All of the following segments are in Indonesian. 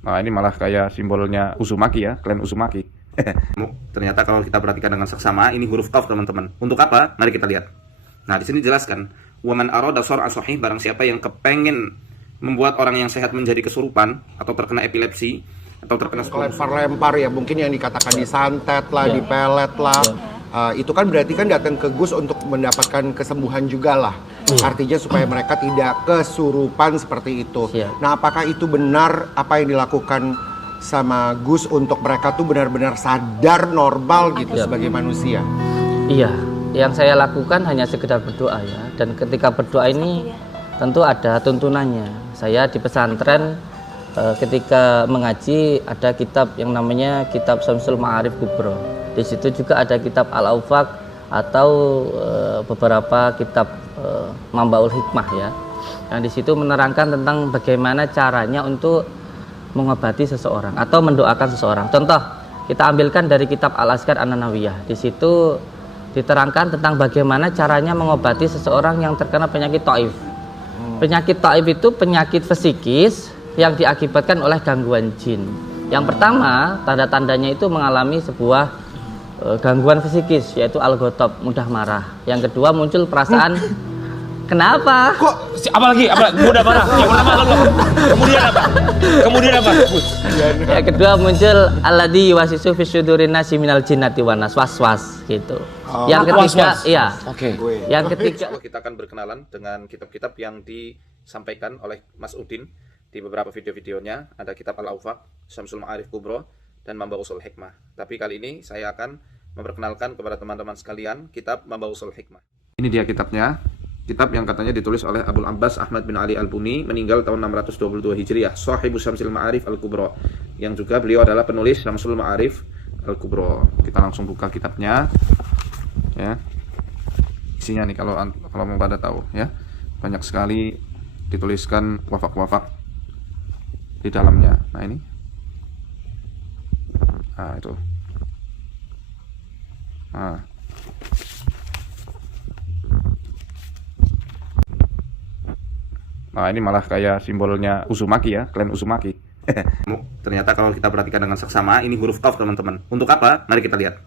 Nah, ini malah kayak simbolnya Uzumaki ya, klan Uzumaki. Ternyata kalau kita perhatikan dengan seksama, ini huruf qaf teman-teman. Untuk apa? Mari kita lihat. Nah, di sini jelaskan, waman arada shar'a sahih, barang siapa yang kepengen membuat orang yang sehat menjadi kesurupan atau terkena epilepsi atau terkena lempar-lempar ya, mungkin yang dikatakan disantet lah, dipelet lah. Itu kan berarti kan datang ke Gus untuk mendapatkan kesembuhan juga lah. Artinya supaya mereka tidak kesurupan seperti itu. Nah, apakah itu benar apa yang dilakukan sama Gus untuk mereka tuh benar-benar sadar normal gitu sebagai manusia? Iya, yang saya lakukan hanya sekedar berdoa ya. Dan ketika berdoa ini tentu ada tuntunannya. Saya di pesantren ketika mengaji ada kitab yang namanya kitab Syamsul Ma'arif Kubro. Di situ juga ada kitab Al-Aufaq atau beberapa kitab Mambaul Hikmah ya. Yang di situ menerangkan tentang bagaimana caranya untuk mengobati seseorang atau mendoakan seseorang. Contoh, kita ambilkan dari kitab Al-Azkar An-Nanawiyah. Di situ diterangkan tentang bagaimana caranya mengobati seseorang yang terkena penyakit taif. Penyakit taif itu penyakit psikis yang diakibatkan oleh gangguan jin. Yang pertama, tanda-tandanya itu mengalami sebuah gangguan psikis, yaitu al-ghotob, mudah marah. Yang kedua, muncul perasaan kenapa? Kok apalagi mudah marah? Yang pertama lalu. Kemudian apa? Yang kedua muncul alladzi yuwaswisu fi syudurin nasi minal jinnati wan nas, was-was gitu. Yang ketiga, iya. Oke. Yang ketiga, kita akan berkenalan dengan kitab-kitab yang disampaikan oleh Mas Udin di beberapa video-videonya. Ada kitab Al-Aufaq, Syamsul Ma'arif Kubro, dan Mambaul Hikmah. Tapi kali ini saya akan memperkenalkan kepada teman-teman sekalian kitab Mambaul Hikmah. Ini dia kitabnya. Kitab yang katanya ditulis oleh Abul Abbas Ahmad bin Ali Al-Buni, meninggal tahun 622 Hijriah, Sahibu Syamsul Ma'arif Al-Kubro, yang juga beliau adalah penulis Syamsul Ma'arif Al-Kubro. Kita langsung buka kitabnya ya. Isinya nih kalau mau pada tahu ya. Banyak sekali dituliskan wafak-wafak di dalamnya. Nah, ini. Nah, itu. Nah, ini malah kayak simbolnya Uzumaki ya, klan Uzumaki. Ternyata kalau kita perhatikan dengan seksama, ini huruf qaf teman-teman. Untuk apa? Mari kita lihat.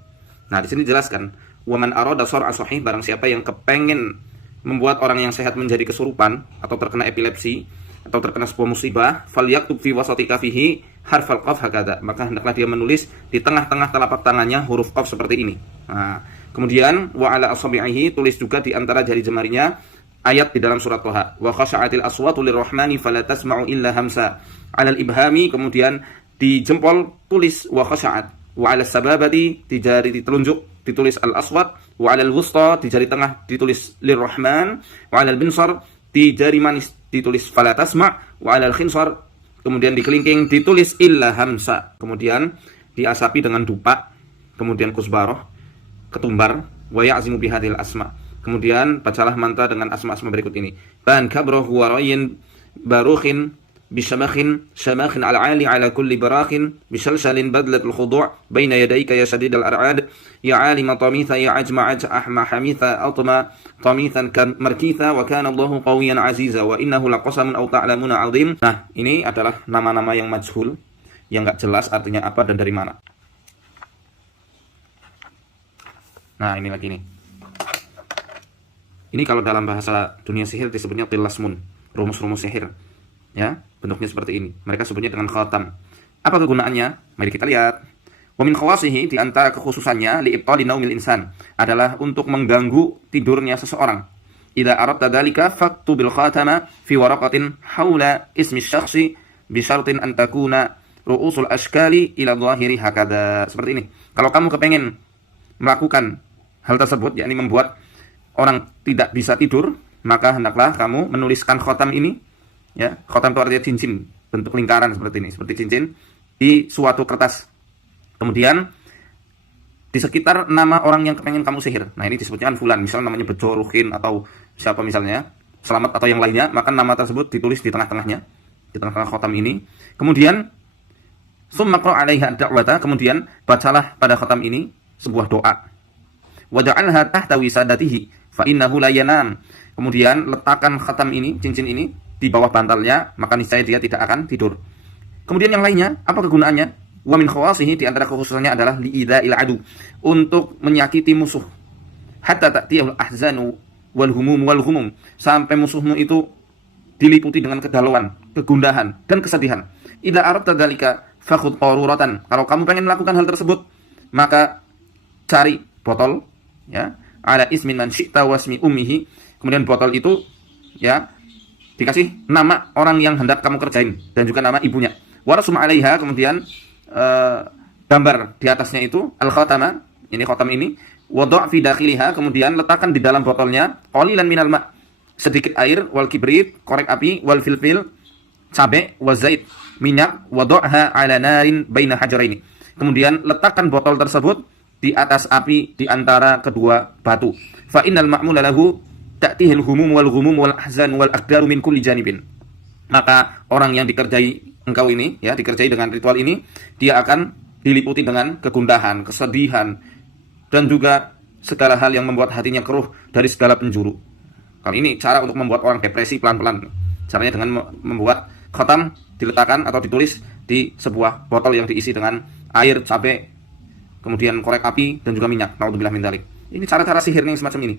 Nah, di sini jelaskan, waman arada shar'a sahih, barang siapa yang kepengen membuat orang yang sehat menjadi kesurupan atau terkena epilepsi atau terkena sebuah musibah, falyaktub fi wasati kafihi harfal qaf hakada, maka hendaklah dia menulis di tengah-tengah telapak tangannya huruf qaf seperti ini. Nah, kemudian wa ala asabi'ihi, tulis juga di antara jari jemarinya ayat di dalam surat Thaha, wa khasha'atil aswatu lirrahmani fala tasma'u illa hamsa. 'Alal ibhami, kemudian di jempol tulis wa khasha'at, wa 'alas sababati, di jari telunjuk ditulis al aswat, wa 'alal wusta, di jari tengah ditulis lirrahman, wa 'alal binsar, di jari manis ditulis fala tasma', wa 'alal khinsar, kemudian di kelingking ditulis illa hamsa. Kemudian diasapi dengan dupa, kemudian kusbaroh, ketumbar, wa ya'zimu bihadil asma'. Kemudian bacalah mantra dengan asma-asma berikut ini. Ban kabroh warayin barukhin bishamakhin shamakhin al-ali ala kulli barakhin bishalshalin badlatul khudu' baina yadayka ya shadid al-ar'ad ya alima tamitha ya ajma'at ahma hamitha atma tamithan kan markitha wa kana Allahu qawiyan aziza wa innahu laqasamun aw ta'lamuna 'azim. Nah, ini adalah nama-nama yang majhul, yang enggak jelas artinya apa dan dari mana. Nah, ini lagi nih. Ini kalau dalam bahasa dunia sihir disebutnya tilasmun, rumus-rumus sihir. Ya, bentuknya seperti ini. Mereka sebutnya dengan khatam. Apa kegunaannya? Mari kita lihat. Wa min khawasihi, di antara kekhususannya, li ibtali naumil insan, adalah untuk mengganggu tidurnya seseorang. Idza aradta dzalika faktu bil khatama fi waraqatin haula ismi syakhsi bi syartin an takuna ru'usul ashkali ila dhahiri hakada. Seperti ini. Kalau kamu kepengen melakukan hal tersebut, yakni membuat orang tidak bisa tidur, maka hendaklah kamu menuliskan khotam ini, ya. Khotam itu artinya cincin, bentuk lingkaran seperti ini, seperti cincin, di suatu kertas. Kemudian di sekitar nama orang yang kepengen kamu sihir. Nah, ini disebutnya fulan, misalnya namanya Bejo, Ruhin, atau siapa misalnya, Selamat atau yang lainnya, maka nama tersebut ditulis di tengah-tengahnya, di tengah-tengah khotam ini. Kemudian summa qra' 'alaiha ad-da'wata, kemudian bacalah pada khotam ini sebuah doa. Waja'alha tahta wisadatihi fa innahu la yanam. Kemudian letakkan khatam ini, cincin ini di bawah bantalnya, maka niscaya dia tidak akan tidur. Kemudian yang lainnya, apa kegunaannya? Wa min khawasihi, di antara kekhususannya adalah li'ida'il adu, untuk menyakiti musuh. Hatta ta'tiyahul ahzanu wal humum, sampai musuhmu itu diliputi dengan kegalauan, kegundahan, dan kesedihan. Idza aradta dzalika fakhudh qaruratan. Kalau kamu pengen melakukan hal tersebut, maka cari botol, ya, ala ismin man syi'ta wasmi ummihi. Kemudian botol itu, ya, dikasih nama orang yang hendak kamu kerjain dan juga nama ibunya. Warasum 'alaiha, kemudian gambar di atasnya itu al-khatama, ini khatam ini, wada' fi dakhiliha, kemudian letakkan di dalam botolnya qalilan minal ma', sedikit air, wal kibrit, korek api, wal filfil, cabe, wa zait, minyak, wada'ha 'ala narin baina hajaraini. Kemudian letakkan botol tersebut di atas api di antara kedua batu. Fa innal ma'mula lahu ta'tihil humum wal ghumum wal ahzan wal aqdaru min kulli janibin. Maka orang yang dikerjai engkau ini, ya, dikerjai dengan ritual ini, dia akan diliputi dengan kegundahan, kesedihan, dan juga segala hal yang membuat hatinya keruh dari segala penjuru. Kalau ini cara untuk membuat orang depresi pelan-pelan. Caranya dengan membuat khatam diletakkan atau ditulis di sebuah botol yang diisi dengan air, cabai, kemudian korek api, dan juga minyak. Naudzubillah min dzalik. Ini cara-cara sihirnya yang semacam ini.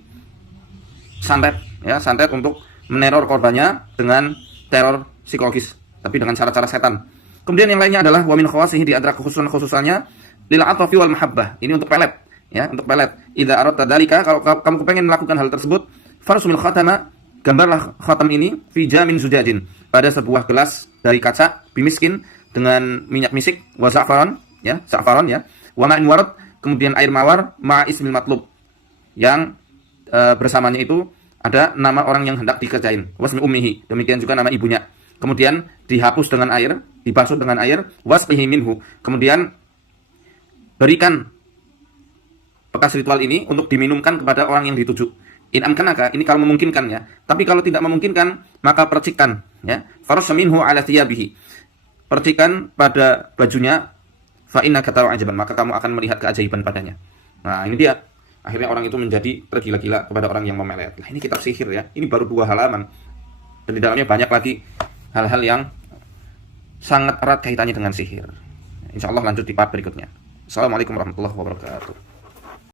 Santet, ya, santet untuk meneror korbannya dengan teror psikologis, tapi dengan cara-cara setan. Kemudian yang lainnya adalah wa min khawasihi, di antara kekhususan-khususannya lil atafi wal mahabbah. Ini untuk pelet, ya, untuk pelet. Idza aradta dzalika, kalau kamu kepengen melakukan hal tersebut, farsumil khatama, gambarlah khatam ini fi jamin zujajin, pada sebuah gelas dari kaca, bimiskin, dengan minyak misik, wa za'faran, ya, za'faran, ya, wa ma'in warad, kemudian air mawar, ma ismil matlub, yang bersamanya itu ada nama orang yang hendak dikerjain, wasmi ummihi, demikian juga nama ibunya. Kemudian dihapus dengan air, dibasuh dengan air, wasqihi minhu, kemudian berikan bekas ritual ini untuk diminumkan kepada orang yang dituju. In amkanaka, ini kalau memungkinkan, ya. Tapi kalau tidak memungkinkan, maka percikkan, ya. Farasha minhu ala thiyabihi, percikan pada bajunya, fa innaka tara ajaban, maka kamu akan melihat keajaiban padanya. Nah, ini dia. Akhirnya orang itu menjadi tergila-gila kepada orang yang memelet. Nah, ini kitab sihir, ya. Ini baru 2 halaman. Dan di dalamnya banyak lagi hal-hal yang sangat erat kaitannya dengan sihir. Insya Allah lanjut di part berikutnya. Assalamualaikum warahmatullahi wabarakatuh.